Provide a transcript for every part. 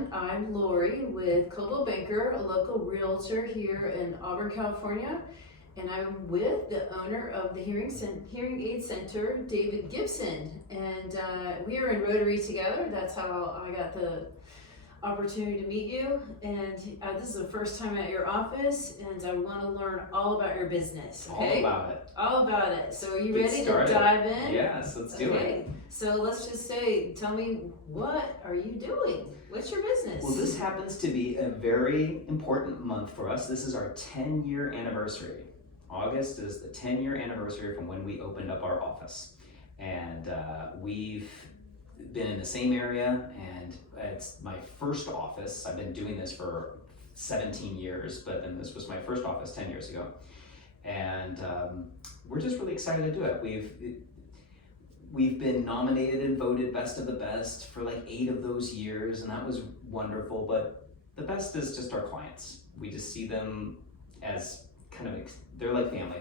everyone. I'm Lori with Coldwell Banker, a local realtor here in Auburn, California, and I'm with the owner of the Hearing Aid Center, David Gibson, and we are in Rotary together. That's how I got the opportunity to meet you, and this is the first time at your office, and I want to learn all about your business. Okay? All about it. All about it. So are you Get ready started. to dive in? Yes, let's do it. So let's just say, tell me, what are you doing? What's your business? Well, this happens to be a very important month for us. This is our 10-year anniversary. August is the 10-year anniversary from when we opened up our office. And we've been in the same area, and it's my first office. I've been doing this for 17 years, but then this was my first office 10 years ago. And we're just really excited to do it. We've been nominated and voted best of the best for like 8 of those years, and that was wonderful. But the best is just our clients. We just see them as kind of, they're like family.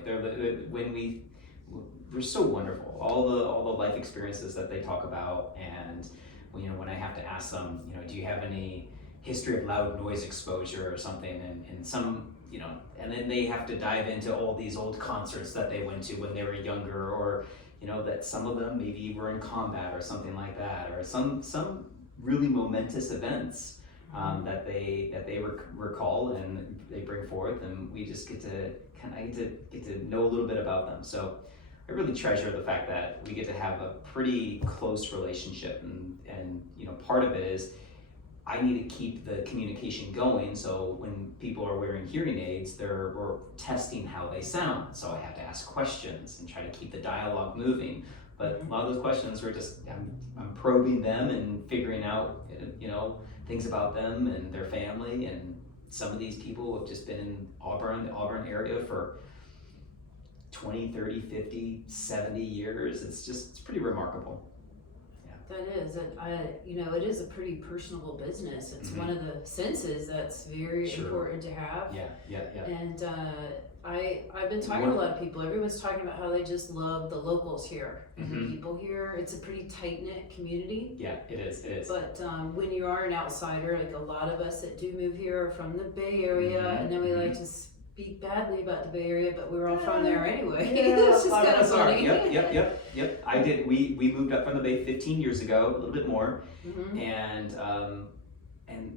We're so wonderful. All the life experiences that they talk about, and when I have to ask them, do you have any history of loud noise exposure or something, and some, and then they have to dive into all these old concerts that they went to when they were younger, or that some of them maybe were in combat or something like that, or some really momentous events that they recall and they bring forth, and we just get to know a little bit about them. So I really treasure the fact that we get to have a pretty close relationship, and part of it is I need to keep the communication going. So when people are wearing hearing aids, we're testing how they sound. So I have to ask questions and try to keep the dialogue moving. But a lot of those questions are just, I'm probing them and figuring out, things about them and their family. And some of these people have just been in the Auburn area for 20, 30, 50, 70 years. It's pretty remarkable. That is, it is a pretty personable business. It's one of the senses that's very important to have. Yeah. And I've been talking to a lot of people. Everyone's talking about how they just love the locals here. The people here, it's a pretty tight-knit community. Yeah, it is. But when you are an outsider, like a lot of us that do move here are from the Bay Area, and then we like to speak badly about the Bay Area, but we were all from there anyway. It's just kind of funny. Yep. I did. We moved up from the Bay 15 years ago, a little bit more, and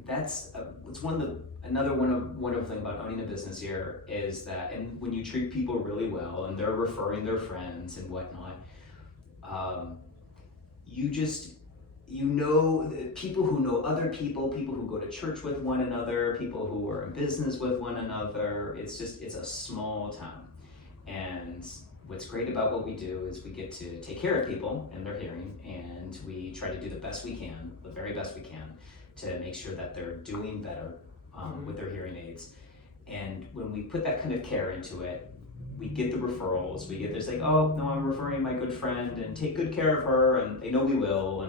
that's it's another wonderful thing about owning a business here is that, and when you treat people really well and they're referring their friends and whatnot, people who know other people who go to church with one another, people who are in business with one another. It's a small town. And what's great about what we do is we get to take care of people and their hearing, and we try to do the best we can, the very best we can, to make sure that they're doing better with their hearing aids. And when we put that kind of care into it, we get the referrals. We get this like, oh no, I'm referring my good friend, and take good care of her, and they know we will.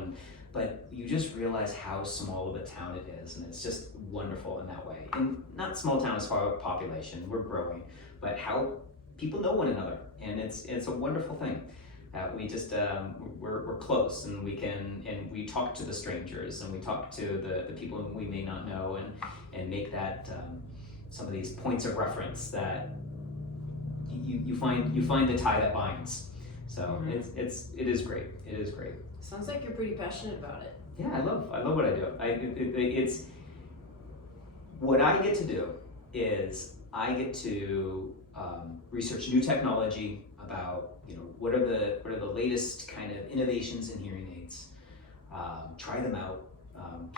But you just realize how small of a town it is, and it's just wonderful in that way. And not small town as far as population, we're growing, but how people know one another, and it's a wonderful thing. We're close, and we talk to the strangers, and we talk to the people we may not know, and make that some of these points of reference that you find the tie that binds. So it is great. It is great. Sounds like you're pretty passionate about it. Yeah, I love what I do. It's what I get to do is I get to research new technology about what are the latest kind of innovations in hearing aids. Try them out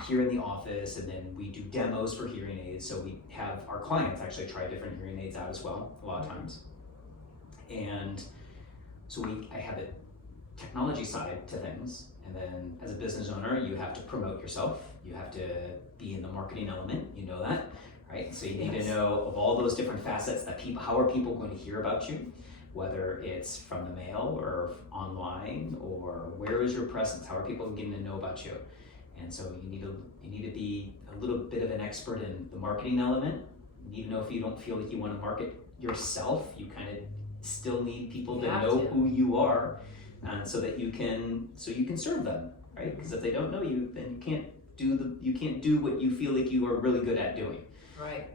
here in the office, and then we do demos for hearing aids. So we have our clients actually try different hearing aids out as well a lot of times. And so I have a technology side to things, and then as a business owner, you have to promote yourself. You have to be in the marketing element. You know that, right? So you need to know of all those different facets that how are people going to hear about you, whether it's from the mail or online, or where is your presence? How are people getting to know about you? And so you need to be a little bit of an expert in the marketing element. You need to know if you don't feel like you want to market yourself, you kind of still need people to know who you are, so that you can serve them, right? Because if they don't know you, then you do what you feel like you are really good at doing. Right.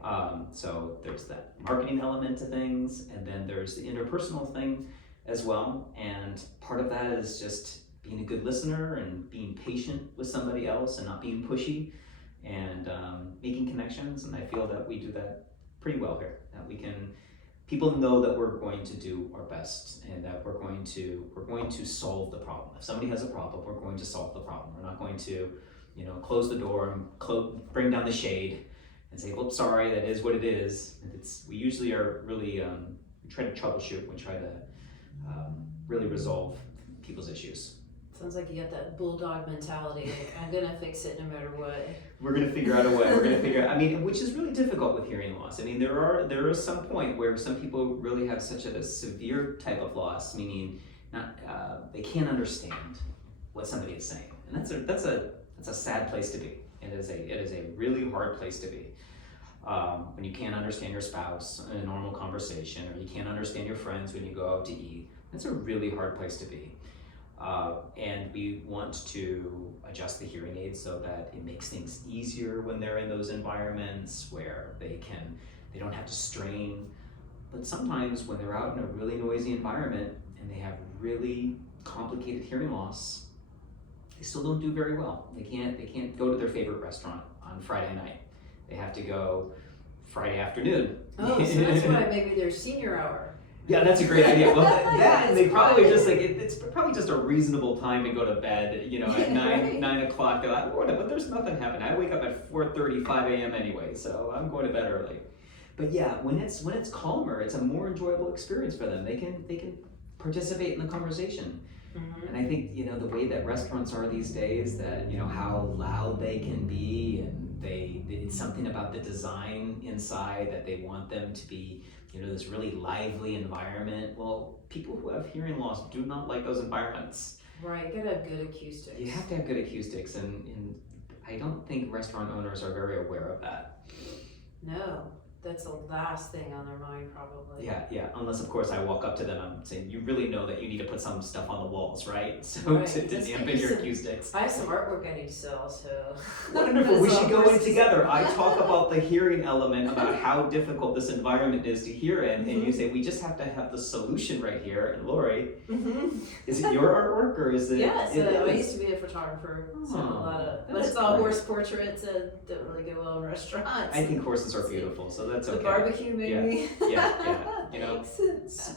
So there's that marketing element to things, and then there's the interpersonal thing as well. And part of that is just being a good listener and being patient with somebody else and not being pushy, and making connections. And I feel that we do that pretty well here. That people know that we're going to do our best, and that we're going to solve the problem. If somebody has a problem, we're going to solve the problem. We're not going to, close the door and bring down the shade and say, well, sorry, that is what it is. We usually are really, we try to troubleshoot, we try to really resolve people's issues. Sounds like you got that bulldog mentality, like, I'm gonna fix it no matter what. We're gonna figure out a way, which is really difficult with hearing loss. There is some point where some people really have such a severe type of loss, meaning they can't understand what somebody is saying. And that's a sad place to be. It is a really hard place to be. When you can't understand your spouse in a normal conversation, or you can't understand your friends when you go out to eat, that's a really hard place to be. And we want to adjust the hearing aid so that it makes things easier when they're in those environments where they don't have to strain. But sometimes when they're out in a really noisy environment and they have really complicated hearing loss, they still don't do very well. They can't go to their favorite restaurant on Friday night. They have to go Friday afternoon. Oh, so that's why maybe there's senior hour. Yeah, that's a great idea. Well, that and they probably fun. just it's probably just a reasonable time to go to bed. At 9 o'clock. They're like, but there's nothing happening. I wake up at 4:35 a.m. anyway, so I'm going to bed early. But yeah, when it's calmer, it's a more enjoyable experience for them. They can participate in the conversation. Mm-hmm. And I think the way that restaurants are these days, that how loud they can be, and it's something about the design inside that they want them to be this really lively environment. Well, people who have hearing loss do not like those environments. Right, you gotta have good acoustics. You have to have good acoustics, and I don't think restaurant owners are very aware of that. No, that's the last thing on their mind, probably. Yeah. Unless, of course, I walk up to them and I'm saying, you really know that you need to put some stuff on the walls, right? So Right. to dampen your acoustics. I have some artwork I need to sell, so. Wonderful. We should go in together. I talk about the hearing element, about how difficult this environment is to hear in, and you say, we just have to have the solution right here. And Lori, is it your artwork, or is it? Yeah, so I is. used to be a photographer, so Oh, a lot of, but that's it's all great. horse portras that don't really go well in restaurants. I think horses are beautiful, so that's The okay. barbecue, maybe. Yeah. Thanks.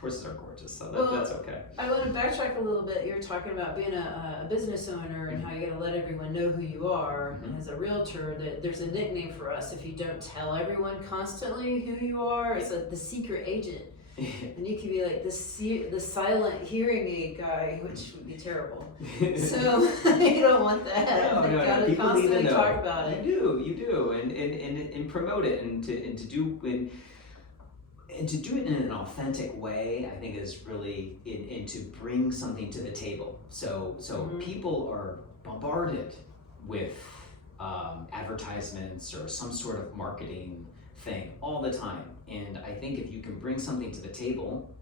Horses are gorgeous, so Well, that's okay. I want to backtrack a little bit. You're talking about being a business owner and how you got to let everyone know who you are. Mhm. As a realtor, there's a nickname for us. If you don't tell everyone constantly who you are, it's the secret agent. And you could be like the silent hearing aid guy, which would be terrible. So you don't want that. No, You gotta people need to constantly know. talk about it. You do, and promote it, and to do it in an authentic way, I think is really, and to bring something to the table. So people are bombarded with advertisements or some sort of marketing thing all the time. And I think if you can bring something to the table,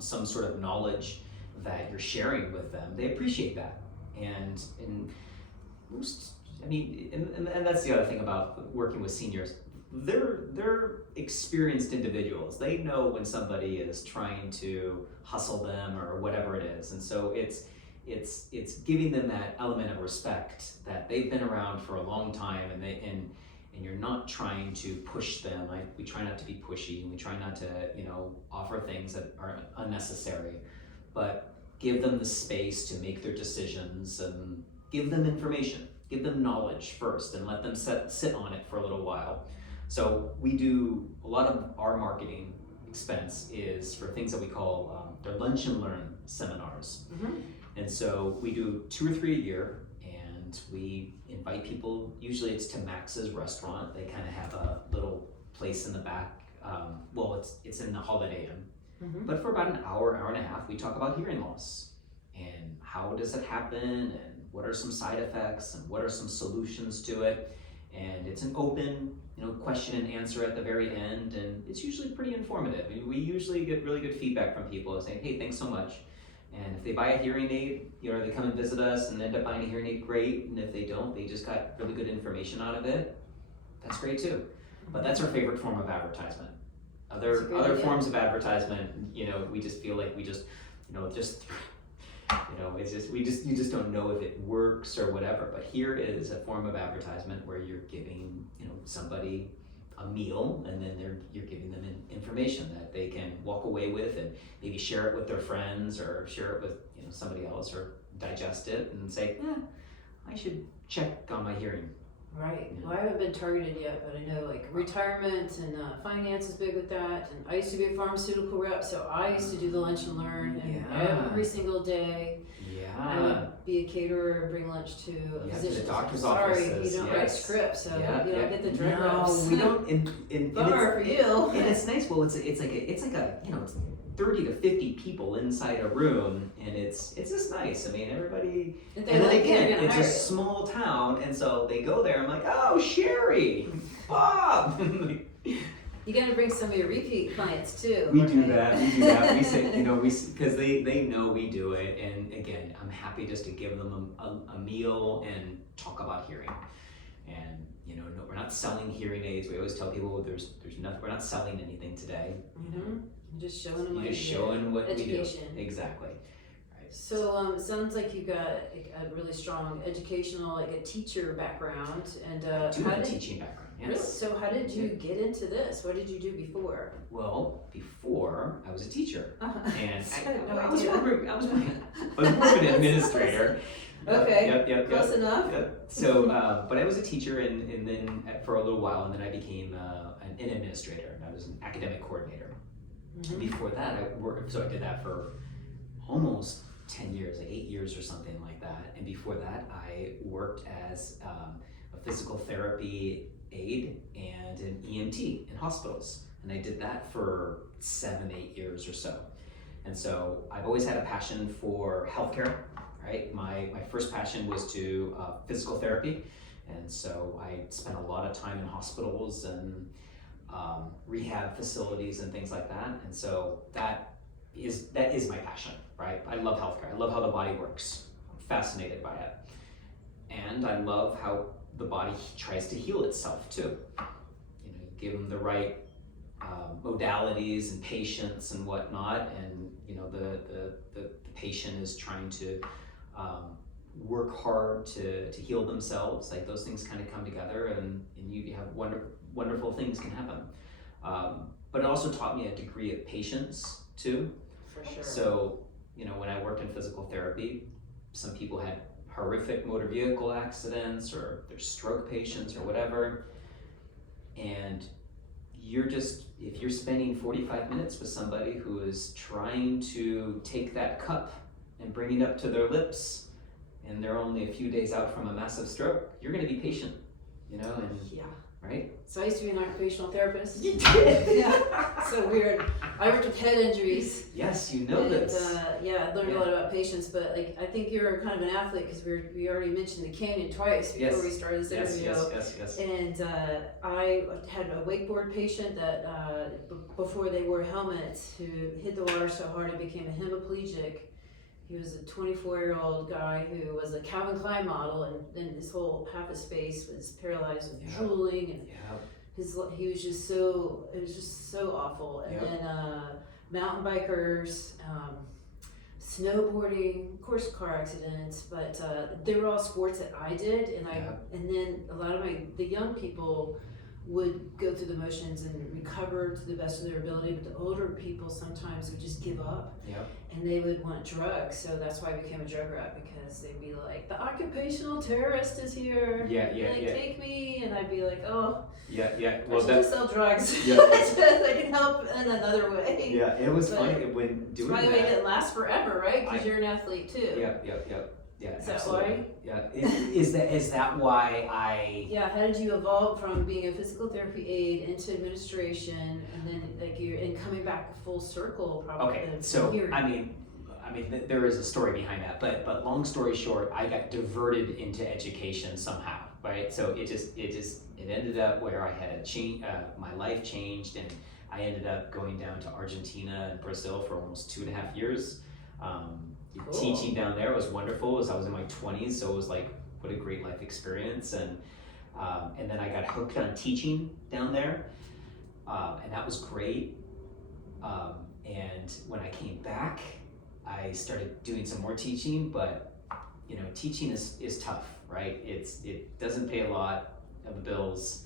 some sort of knowledge that you're sharing with them, they appreciate that. And most, and that's the other thing about working with seniors. They're experienced individuals. They know when somebody is trying to hustle them or whatever it is. And so it's giving them that element of respect that they've been around for a long time, and you're not trying to push them. We try not to be pushy, and we try not to, offer things that are unnecessary, but give them the space to make their decisions, and give them information, give them knowledge first, and let them sit on it for a little while. So we do a lot of our marketing expense is for things that we call their lunch and learn seminars. Mm-hmm. And so we do 2 or 3 a year, and we invite people. Usually it's to Max's restaurant. They kind of have a little place in the back. It's in the Holiday Inn. Mm-hmm. But for about an hour and a half, we talk about hearing loss and how does it happen, and what are some side effects, and what are some solutions to it. And it's an open, question and answer at the very end, and it's usually pretty informative. We usually get really good feedback from people saying, hey, thanks so much And if they buy a hearing aid, they come and visit us and end up buying a hearing aid, great. And if they don't, they just got really good information out of it. That's great too. But that's our favorite form of advertisement. Other forms of advertisement, we just feel like you just don't know if it works or whatever. But here is a form of advertisement where you're giving, somebody a meal, and then you're giving them information that they can walk away with and maybe share it with their friends or share it with somebody else, or digest it and say, I should check on my hearing. Right. Well, I haven't been targeted yet, but I know like retirement and finance is big with that. And I used to be a pharmaceutical rep, so I used to do the lunch and learn every single day. I would be a caterer and bring lunch to a physician's the doctor's offices. offices. You don't write scripts, so you don't get the drug No, reps. we don't. Bummer for you. And it's nice. Well, it's like it's 30 to 50 people inside a room, and it's just nice. I mean, everybody. And then again, it's a small town, and so they go there. I'm like, oh, Sherry, Bob. You got to bring some of your repeat clients too. We do that. We say, because they know we do it, and again, I'm happy just to give them a meal and talk about hearing. And no, we're not selling hearing aids. We always tell people there's nothing. We're not selling anything today. Just showing them what education. We do. Exactly. Right. So sounds like you got a really strong educational, like a teacher background, and I do have a teaching background. Yes. Really? So how did you get into this? What did you do before? Well, before I was a teacher, and I was more of an administrator. Okay. Yep. Close enough. Yep. So, but I was a teacher, and then for a little while, and then I became an administrator, and I was an academic coordinator. And before that, I did that for almost 10 years, like 8 years or something like that. And before that, I worked as a physical therapy aide and an EMT in hospitals. And I did that for 7-8 years or so. And so I've always had a passion for healthcare, right? My first passion was to physical therapy. And so I spent a lot of time in hospitals and rehab facilities and things like that. And so that is my passion, right? I love healthcare. I love how the body works. I'm fascinated by it. And I love how the body tries to heal itself too. You give them the right modalities and patience and whatnot, and the patient is trying to work hard to heal themselves. Like those things kind of come together, and you have wonderful things can happen. But it also taught me a degree of patience too. For sure. So when I worked in physical therapy, some people had horrific motor vehicle accidents, or they're stroke patients or whatever, and if you're spending 45 minutes with somebody who is trying to take that cup and bring it up to their lips, and they're only a few days out from a massive stroke, you're going to be patient, and right? So I used to be an occupational therapist. You did? Yeah. So weird. I worked with head injuries. Yes, you know this. I learned a lot about patience, but I think you're kind of an athlete, because we already mentioned the canyon twice before we started this interview. Yes. And I had a wakeboard patient that before they wore helmets, who hit the water so hard he became a hemiplegic. He was a 24-year-old guy who was a Calvin Klein model, and then half his face was paralyzed with drooling, and it was just so awful. And then mountain bikers, snowboarding, of course car accidents, but they were all sports that I did, and then a lot of the young people would go through the motions and recover to the best of their ability, but the older people sometimes would just give up. And they would want drugs, so that's why I became a drug rep, because they'd be like, the occupational terrorist is here. Take me, and I'd be like, oh. Well, I should just sell drugs. I can help in another way. Yeah, it was funny when doing that. That's why it didn't last forever, right? Because you're an athlete too. Yeah, is absolutely. That why? Yeah. Is that why I? Yeah. How did you evolve from being a physical therapy aide into administration, and then coming back full circle? Probably. Okay. So I mean, there is a story behind that, but long story short, I got diverted into education somehow, right? So it ended up where I had a change. My life changed, and I ended up going down to Argentina and Brazil for almost 2.5 years. Cool. Teaching down there was wonderful as I was in my 20s, so it was like, what a great life experience. And then I got hooked on teaching down there, and that was great. And when I came back, I started doing some more teaching, but you know, teaching is tough, right? It doesn't pay a lot of the bills,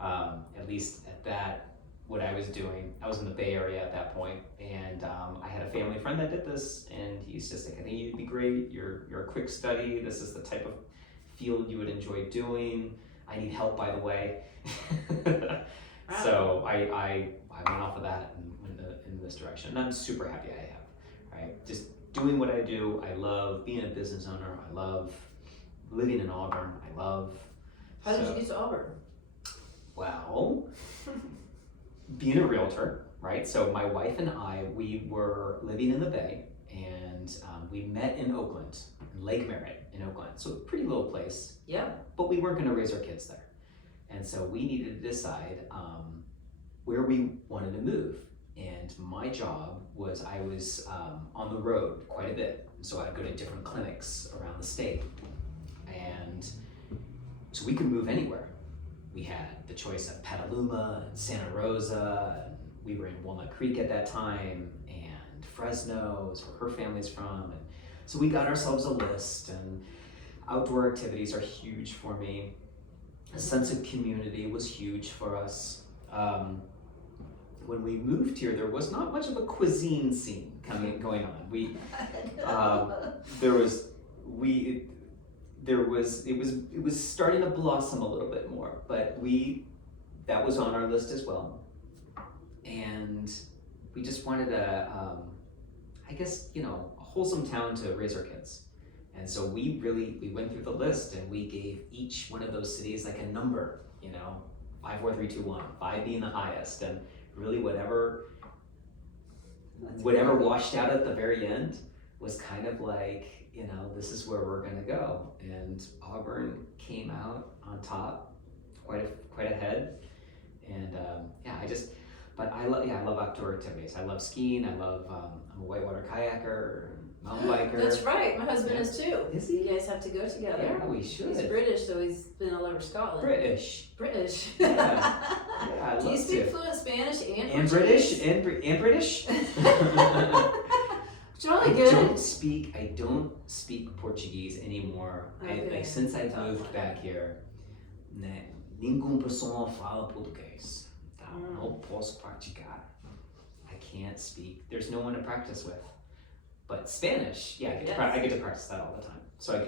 at least at that, what I was doing. I was in the Bay Area at that point, and I had a family friend that did this, and he's just like, I think you'd be great, you're a quick study, this is the type of field you would enjoy doing. I need help, by the way. So I went off of that and went in this direction, and I'm super happy I have, right? Just doing what I do. I love being a business owner. I love living in Auburn. I love. How did you get to Auburn? Well, being a realtor, right? So my wife and I, we were living in the Bay, and we met in Oakland, in Lake Merritt in Oakland. So a pretty little place. Yeah. But we weren't going to raise our kids there. And so we needed to decide where we wanted to move. And my job was, I was on the road quite a bit. So I'd go to different clinics around the state. And so we could move anywhere. We had the choice of Petaluma and Santa Rosa. And we were in Walnut Creek at that time. And Fresno is where her family's from. And so we got ourselves a list. And outdoor activities are huge for me. A sense of community was huge for us. When we moved here, there was not much of a cuisine scene going on. It was starting to blossom a little bit more, but that was on our list as well. And we just wanted a wholesome town to raise our kids. And so we went through the list, and we gave each one of those cities like a number, 5, 4, 3, 2, 1, 5 being the highest, and really whatever washed out at the very end was kind of like, this is where we're gonna go. And Auburn came out on top, quite ahead. And I love outdoor activities. I love skiing. I'm a whitewater kayaker, mountain biker. That's right. My husband is too. Is he? You guys have to go together. Yeah, we should. He's British, so he's been all over Scotland. British. Yeah, I love Do you speak to. fluent Spanish and British Portuguese? and British. Jolly I good. don't speak Portuguese anymore. Okay. Since I moved back here, nenhuma pessoa fala português. Não posso praticar. I can't speak. There's no one to practice with. But Spanish, yeah, I get to practice that all the time. So I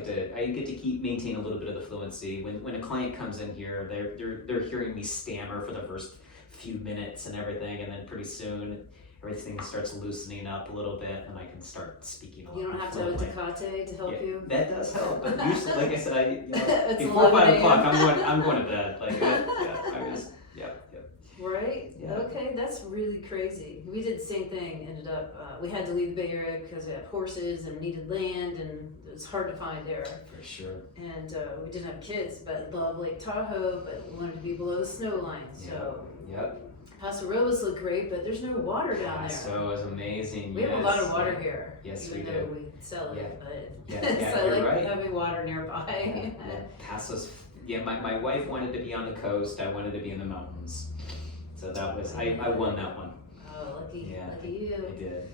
get to maintain a little bit of the fluency. When a client comes in here, they're hearing me stammer for the first few minutes and everything, and then pretty soon everything starts loosening up a little bit, and I can start speaking a little You don't have to have a Tecate to help you? That does help, but usually, like I said, It's before 11 5 o'clock, a.m. I'm going to bed. Right? Yeah. Okay, that's really crazy. We did the same thing. Ended up, we had to leave the Bay Area because we had horses and we needed land, and it was hard to find there. For sure. And we didn't have kids, but loved Lake Tahoe, but we wanted to be below the snow line. So Yep. Paso Robles look great, but there's no water down there. So it's amazing. We have a lot of water here. Yes, even we though do. we sell it, but Yeah, so I you're like right. having water nearby. Paso's. Yeah, my wife wanted to be on the coast. I wanted to be in the mountains. So that was I won that one. Oh, lucky you. I did.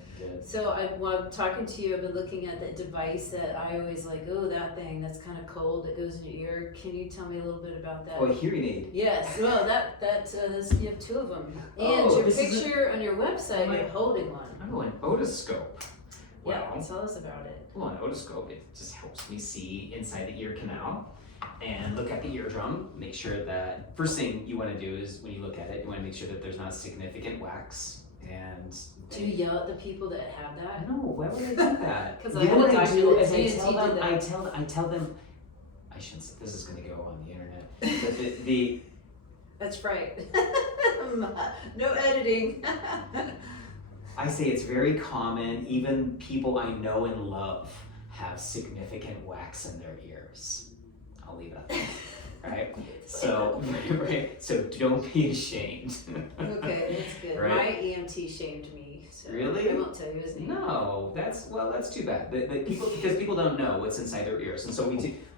So while I'm talking to you, I've been looking at that device that I always like, oh, that thing, that's kind of cold, that goes in your ear. Can you tell me a little bit about that? Oh, a hearing aid. Yes, well, you have 2 of them. And Oh, your this is picture on your website, you're holding one. Oh, an otoscope. Yeah, Wow. tell us about it. Well, an otoscope, it just helps me see inside the ear canal and look at the eardrum, make sure that, first thing you want to do is when you look at it, you want to make sure that there's not significant wax. And Do you yell at the people that have that? no, why would I do that? 'Cause You I know had what a I doctor do that is I TNT tell them, did that. I tell them, I shouldn't say, this is going to go on the internet, but the That's right. No editing. I say it's very common, even people I know and love have significant wax in their ears. I'll leave it at that. All right. So, right, so don't be ashamed. Okay, that's good. Right. My EMT shamed me, so Really? I won't tell you his name. No, that's too bad. The people, because people don't know what's inside their ears, and so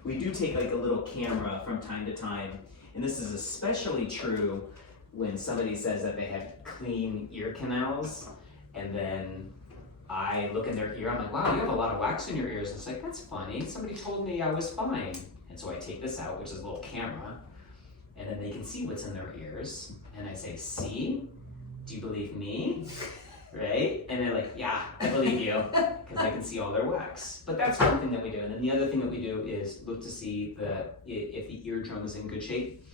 we do take like a little camera from time to time, and this is especially true when somebody says that they have clean ear canals, and then I look in their ear, I'm like, wow, you have a lot of wax in your ears. It's like, that's funny. Somebody told me I was fine. And so I take this out, which is a little camera, and then they can see what's in their ears. And I say, see? Do you believe me? Right? And they're like, yeah, I believe you, because I can see all their wax. But that's one thing that we do. And then the other thing that we do is look to see if the eardrum is in good shape.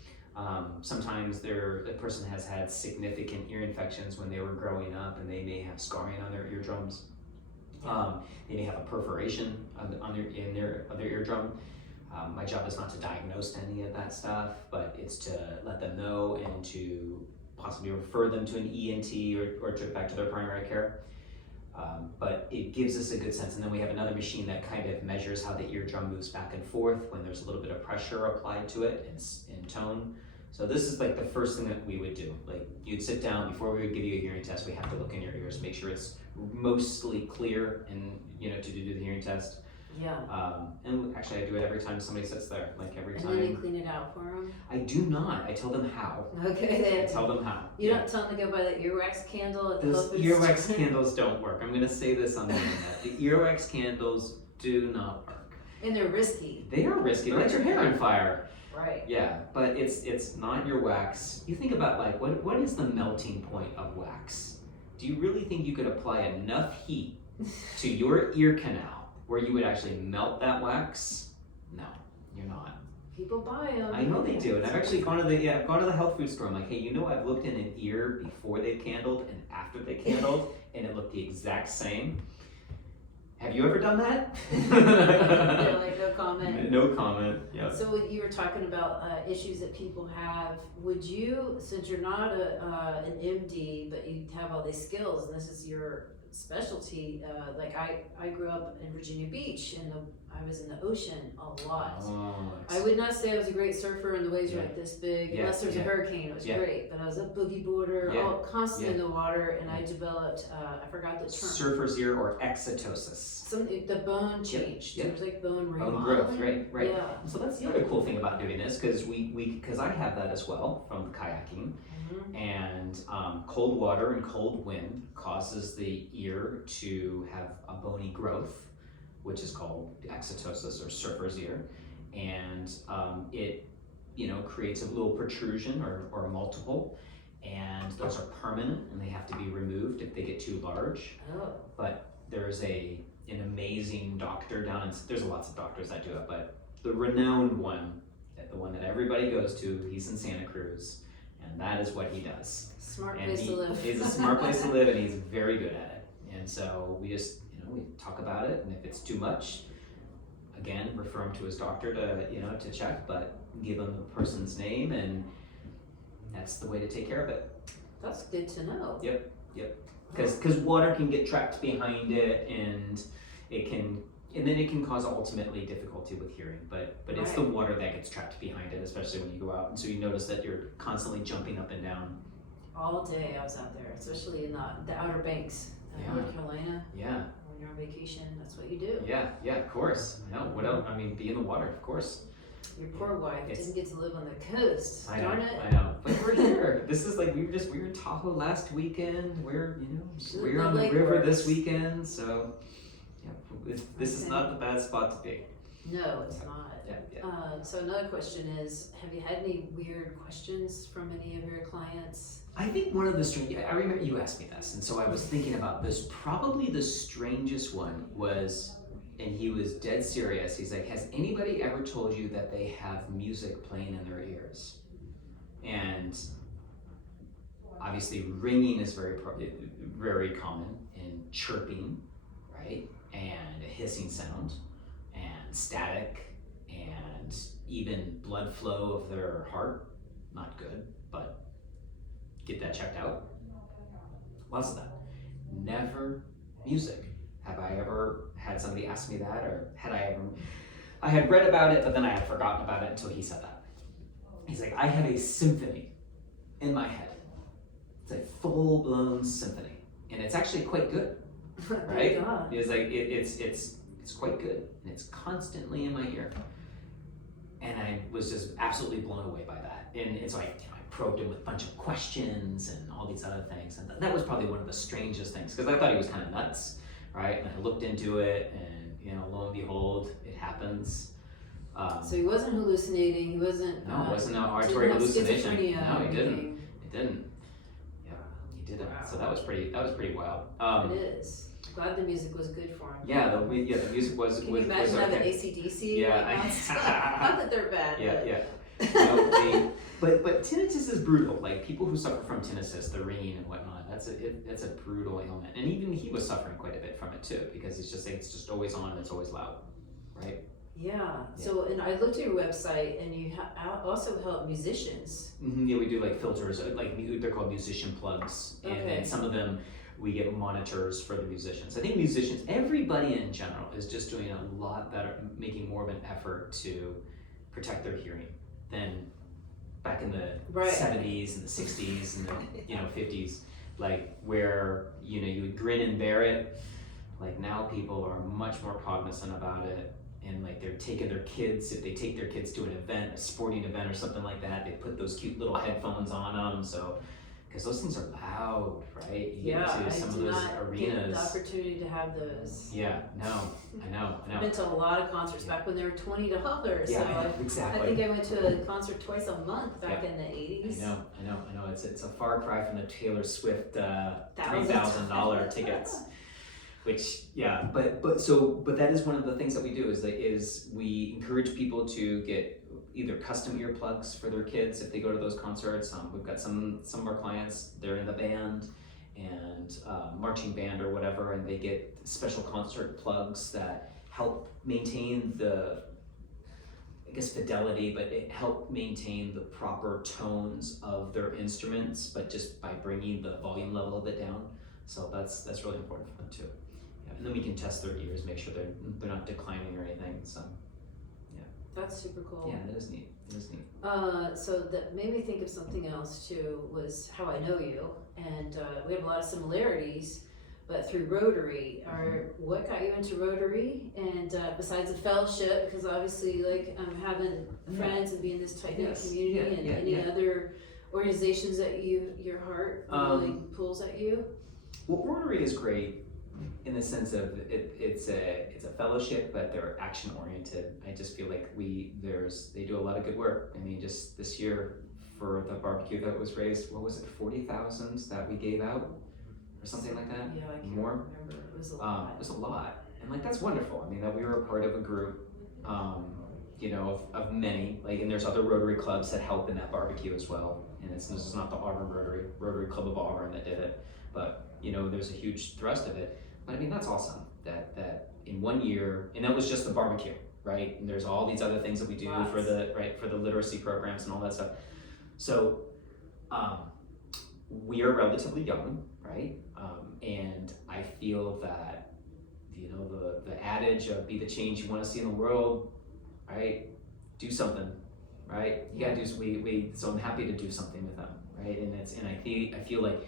Sometimes the person has had significant ear infections when they were growing up, and they may have scarring on their eardrums. They may have a perforation in their eardrum. My job is not to diagnose any of that stuff, but it's to let them know and to possibly refer them to an ENT or back to their primary care. But it gives us a good sense. And then we have another machine that kind of measures how the eardrum moves back and forth when there's a little bit of pressure applied to it in tone. So this is like the first thing that we would do. Like you'd sit down before we would give you a hearing test. We have to look in your ears, make sure it's mostly clear, and to do the hearing test. Yeah. And actually, I do it every time somebody sits there. Like every time. And then you clean it out for them? I do not. I tell them how. Okay, I tell them how. You don't tell them to go buy the earwax candle at the Those Hope earwax candles don't work. I'm going to say this on the internet. The earwax candles do not work. And they're risky. They are risky. They light your hair on fire. Right. Yeah, but it's not your wax. You think about like what is the melting point of wax? Do you really think you could apply enough heat to your ear canal where you would actually melt that wax? No, you're not. People buy them. I know they do, and I've actually gone to the health food store. I'm like, hey, I've looked in an ear before they candled and after they candled, and it looked the exact same. Have you ever done that? They're like, no comment. No comment. Yeah. So when you were talking about issues that people have, would you, since you're not an MD, but you have all these skills, and this is your specialty, like I grew up in Virginia Beach, and I was in the ocean a lot. Oh, I would not say I was a great surfer, and the waves were like this big, unless there's a hurricane. It was great, but I was a boogie boarder, constantly in the water, and I developed, I forgot the term. Surfer's ear or exotosis. The bone changed. There was like bone remodeling. Bone growth, right. Yeah. So that's the other cool thing about doing this, because because I have that as well from kayaking. Mm-hmm. And cold water and cold wind causes the ear to have a bony growth, which is called exotosis or surfer's ear, and it creates a little protrusion or multiple, and those are permanent and they have to be removed if they get too large. Oh. But there's an amazing doctor there's lots of doctors that do it, but the renowned one, the one that everybody goes to, he's in Santa Cruz, and that is what he does. Smart place to live. It's a smart place to live, and he's very good at it. And so we just we talk about it, and if it's too much, again, refer him to his doctor to check, but give him the person's name, and that's the way to take care of it. That's good to know. Yep. Because water can get trapped behind it, and then it can cause ultimately difficulty with hearing. But it's the water that gets trapped behind it, especially when you go out. And so you notice that you're constantly jumping up and down. All day I was out there, especially in the Outer Banks of North Carolina. Yeah. When you're on vacation, that's what you do. Yeah, of course. No, what else? I mean, be in the water, of course. Your poor wife didn't get to live on the coast. Darn it. I know. But we're here. This is like we were in Tahoe last weekend. We're on the river this weekend. So this is not the bad spot to be. No, it's not. Yeah. So another question is, have you had any weird questions from any of your clients? I think one of the I remember you asked me this, and so I was thinking about this. Probably the strangest one was, and he was dead serious. He's like, has anybody ever told you that they have music playing in their ears? And obviously ringing is very common, and chirping, right? And a hissing sound, and static, and even blood flow of their heart. Not good, but get that checked out. Lots of that. Never music. Have I ever had somebody ask me that, or I had read about it, but then I had forgotten about it until he said that. He's like, I had a symphony in my head. It's a full-blown symphony, and it's actually quite good, right? It's like it's quite good, and it's constantly in my ear, and I was just absolutely blown away by that. And so I probed him with a bunch of questions and all these other things, and that was probably one of the strangest things because I thought he was kind of nuts, right? And I looked into it, and lo and behold, it happens. So he wasn't hallucinating. He wasn't. No, it wasn't an auditory hallucination. No, he didn't. He didn't. Yeah, he didn't. Wow. So that was pretty wild. It is. Glad the music was good for him. Yeah, the music was. Can you imagine having AC/DC? Yeah, not that they're bad. Yeah. But tinnitus is brutal. Like people who suffer from tinnitus, the ringing and whatnot, that's a brutal ailment. And even he was suffering quite a bit from it too, because it's just always on and it's always loud, right? Yeah. So, and I looked at your website, and you also help musicians. Mm-hmm. Yeah, we do like filters, like they're called musician plugs, and then some of them we get monitors for the musicians. I think musicians, everybody in general, is just doing a lot better, making more of an effort to protect their hearing than back in the 70s and the 60s and the 50s, like where you would grin and bear it. Like now people are much more cognizant about it. And like they're taking their kids, if they take their kids to an event, a sporting event or something like that, they put those cute little headphones on them. So, because those things are loud, right? You get into some of those arenas. Get the opportunity to have those. Yeah, no, I know. I've been to a lot of concerts back when they were $20. Yeah, so exactly. I think I went to a concert twice a month back in the 80s. I know. It's a far cry from the Taylor Swift $3,000 tickets. Which but that is one of the things that we do is we encourage people to get either custom earplugs for their kids if they go to those concerts. We've got some of our clients, they're in the band and marching band or whatever, and they get special concert plugs that help maintain the fidelity, but it help maintain the proper tones of their instruments, but just by bringing the volume level of it down. So that's really important for them too. And then we can test their ears, make sure they're not declining or anything. So, yeah. That's super cool. Yeah, that is neat. So that made me think of something else too, was how I know you, and we have a lot of similarities, but through Rotary. What got you into Rotary? And besides the fellowship, because obviously, like having friends and being this tight knit community, and any other organizations that your heart really pulls at you. Well, Rotary is great. In the sense of it's a fellowship, but they're action oriented. I just feel like they do a lot of good work. I mean, just this year for the barbecue that was raised, what was it, 40,000 that we gave out, or something like that? Yeah, I can't remember. It was a lot. It was a lot, and like that's wonderful. I mean, that we were a part of a group, of many. Like, and there's other Rotary clubs that help in that barbecue as well. And this is not the Auburn Rotary Club of Auburn that did it, but there's a huge thrust of it. But I mean, that's awesome that in 1 year, and that was just the barbecue, right? And there's all these other things that we do for the literacy programs and all that stuff. So we are relatively young, right? And I feel that, the adage of be the change you want to see in the world, right? Do something, right? You gotta do, so I'm happy to do something with them, right? And I feel like,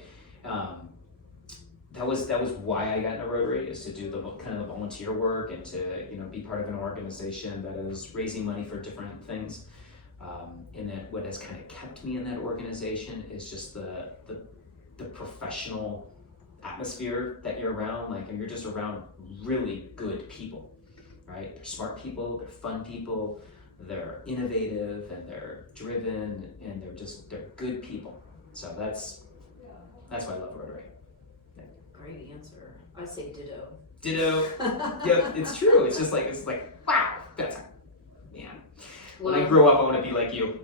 that was why I got into Rotary, is to do the kind of the volunteer work and to be part of an organization that is raising money for different things. And that what has kind of kept me in that organization is just the professional atmosphere that you're around. Like, and you're just around really good people, right? They're smart people, they're fun people, they're innovative, and they're driven, and they're good people. So that's why I love Rotary. Great answer. I say ditto. Yeah, it's true. It's like wow, that's when I grow up, I want to be like you.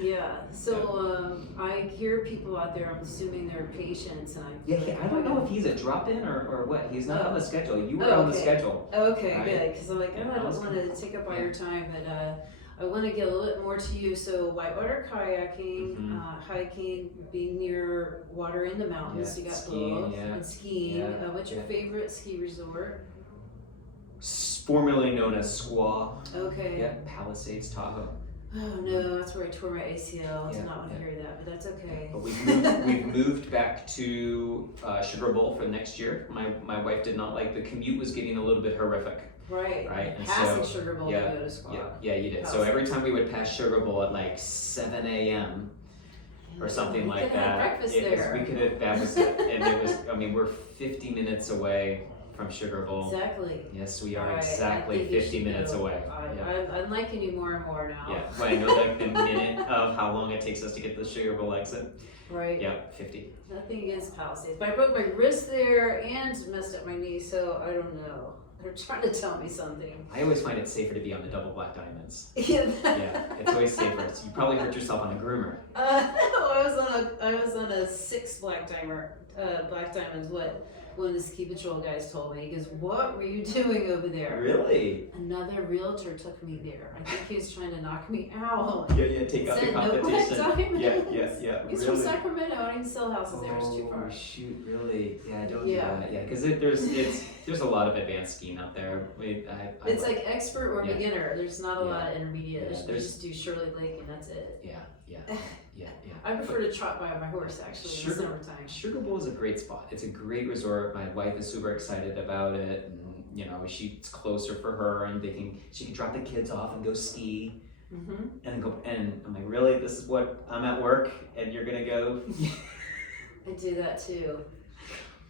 Yeah. So I hear people out there. I'm assuming they're patients, and I don't know if he's a drop-in or what. He's not on the schedule. You were on the schedule. Okay, right? Good. Because I'm like, I don't want to take up all your time, but I want to get a little bit more to you. So whitewater kayaking, hiking, being near water in the mountains. You got skiing, both, and skiing. Yeah. What's your favorite ski resort? Formerly known as Squaw. Okay. Yeah, Palisades, Tahoe. Oh no, that's where I tore my ACL. I did Yeah, not want to hear that, but that's okay. But we've moved back to Sugar Bowl for next year. My wife did not like the commute was getting a little bit horrific. Right. And Passing so Sugar Bowl yeah, to go to squad. yeah, you did. So every time we would pass Sugar Bowl at like 7 a.m. or something like that, breakfast it was, there. we could have, that was it. And it was, I mean, we're 50 minutes away from Sugar Bowl. Exactly. Yes, we are Right, I exactly think you 50 should minutes go. away. I'm liking you more and more now. Yeah, well, I know like the minute of how long it takes us to get to the Sugar Bowl exit. Right. Yeah, 50. Nothing against Palisades, but I broke my wrist there and messed up my knee, so I don't know. They're trying to tell me something. I always find it safer to be on the double black diamonds. Yeah. Yeah, it's always safer. You probably hurt yourself on a groomer. No, I was on a 6 black diamonds. One of the ski patrol guys told me. He goes, "What were you doing over there?" Really? Another realtor took me there. I think he was trying to knock me out. Yeah, take out the Said no black competition. diamonds. Yeah. He's really? from Sacramento. I didn't sell houses there. It's too far. Oh shoot, really? Yeah, don't Yeah. do that. Yeah, because there's a lot of advanced skiing out there. It's like expert or Yeah. beginner. There's not a Yeah. lot of intermediate. Yeah, You there's- just do Shirley Lake and that's it. Yeah. I prefer to trot by my horse actually in the summertime. Sugar Bowl is a great spot. It's a great resort. My wife is super excited about it, and you know it's closer for her, and she can drop the kids off and go ski, Mm-hmm. and go. And I'm like, really? This is what I'm at work, and you're gonna go? I do that too.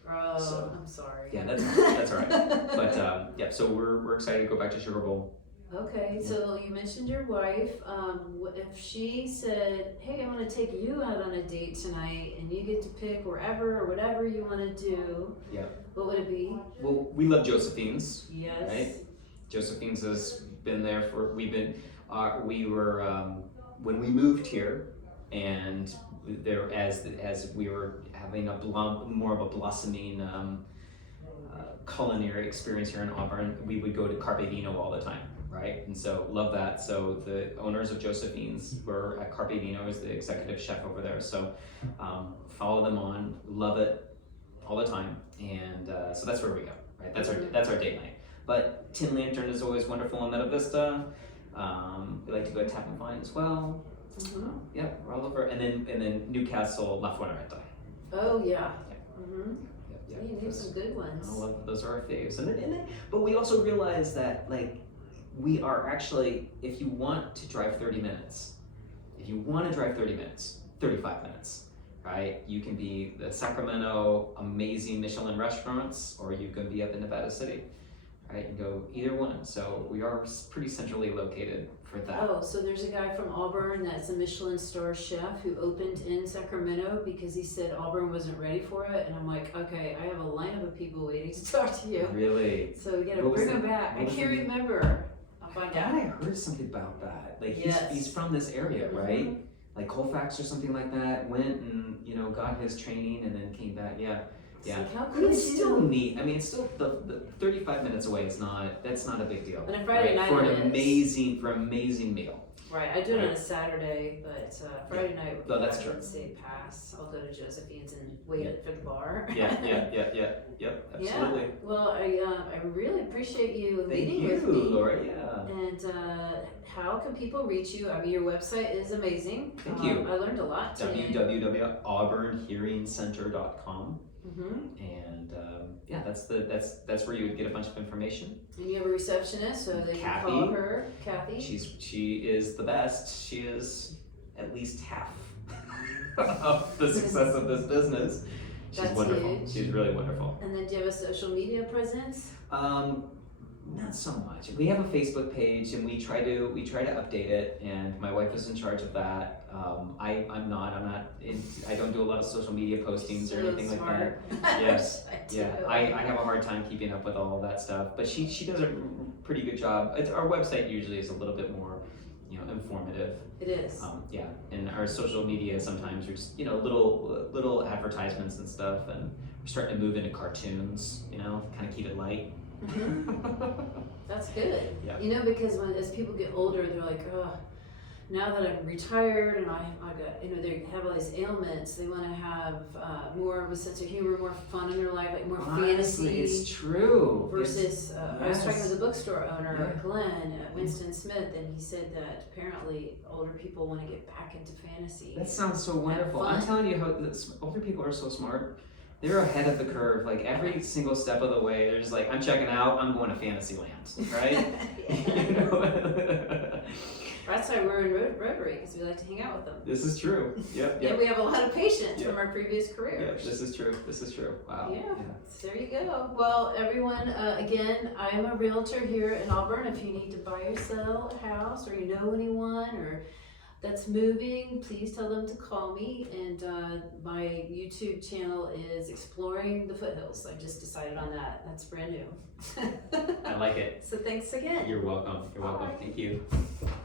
Oh, So, I'm sorry. Yeah, that's all right. But yeah, so we're excited to go back to Sugar Bowl. Okay, so you mentioned your wife. If she said, "Hey, I want to take you out on a date tonight, and you get to pick wherever or whatever you want to do," Yeah. what would it be? Well, we love Josephine's. Yes. Right? Josephine's has been there for. We were when we moved here, and there as we were having more of a blossoming culinary experience here in Auburn, we would go to Carpe Vino all the time. Right, and so love that. So the owners of Josephine's were at Carpe Vino as the executive chef over there. So follow them on, love it all the time, and so that's where we go. Right, that's our date night. But Tin Lantern is always wonderful in Meta Vista. We like to go to Tap and Vine as well. Mm-hmm. Yeah, we're all over. And then Newcastle La Fuenterreta. Oh yeah. Mm-hmm. Yeah, You need some good ones. I love those are our faves. And then, but we also realize that like. We are actually, if you want to drive 30 minutes, 35 minutes, right? You can be the Sacramento amazing Michelin restaurants, or you can be up in Nevada City, right? And go either one. So we are pretty centrally located for that. Oh, so there's a guy from Auburn that's a Michelin star chef who opened in Sacramento because he said Auburn wasn't ready for it. And I'm like, okay, I have a lineup of people waiting to talk to you. Really? So we gotta What was bring him the- back. I what was can't the- remember. I'll find Yeah, out. I heard something about that. Like Yes. he's from this area, Mhm. right? Like Colfax or something like that. Went and got his training and then came back. Yeah. It's like, how But could it's you? still neat. I mean, it's still the 35 minutes away is that's not a big deal. On a Friday right? night for it an is. amazing meal. Right, I do it on Right. a Saturday, but Friday night, No, that's I true. would say pass. I'll go to Josephine's and wait Yeah. for the bar. Yep, absolutely. Yeah. Well, I really appreciate you Thank meeting you, with me. Laura. Yeah. And how can people reach you? I mean, your website is amazing. Thank you. I learned a lot today. www.auburnhearingcenter.com. Mm-hmm. And yeah, that's where you would get a bunch of information. And you have a receptionist, so they can Kathy. call her Kathy. She is the best. She is at least half of the success of this business. She's That's wonderful. huge. She's really wonderful. And then do you have a social media presence? Not so much. We have a Facebook page and we try to update it, and my wife is in charge of that. I don't do a lot of social media postings or So anything like that. smart. Yes. I do. Yeah, I have a hard time keeping up with all of that stuff, but she does a pretty good job. Our website usually is a little bit more, informative. It is. Yeah, and our social media sometimes are just little advertisements and stuff, and we're starting to move into cartoons. Kind of keep it light. Mhm. That's good. Yeah. Because as people get older, they're like, oh, now that I'm retired and I got, they have all these ailments, they want to have more of a sense of humor, more fun in their life, like more Honestly, fantasy. it's true. Versus, I was talking Yes. with a bookstore owner, Yeah. Glenn Winston Smith, and he said that apparently older people want to get back into fantasy. That sounds so wonderful. fun. I'm telling you, older people are so smart. They're ahead of the curve. Like every single step of the way, they're just like, I'm checking out. I'm going to Fantasyland, right? You know? That's why we're in Rotary, because we like to hang out with them. This is true. Yep. And we have a lot of patients Yep. from our previous Yep. careers. This is true. This is true. Wow. Yeah. So there you go. Well, everyone, again, I'm a realtor here in Auburn. If you need to buy or sell a house, or you know anyone or that's moving, please tell them to call me. And my YouTube channel is Exploring the Foothills. I just decided on that. That's brand new. I like it. So thanks again. You're welcome. You're welcome. Bye. Thank you.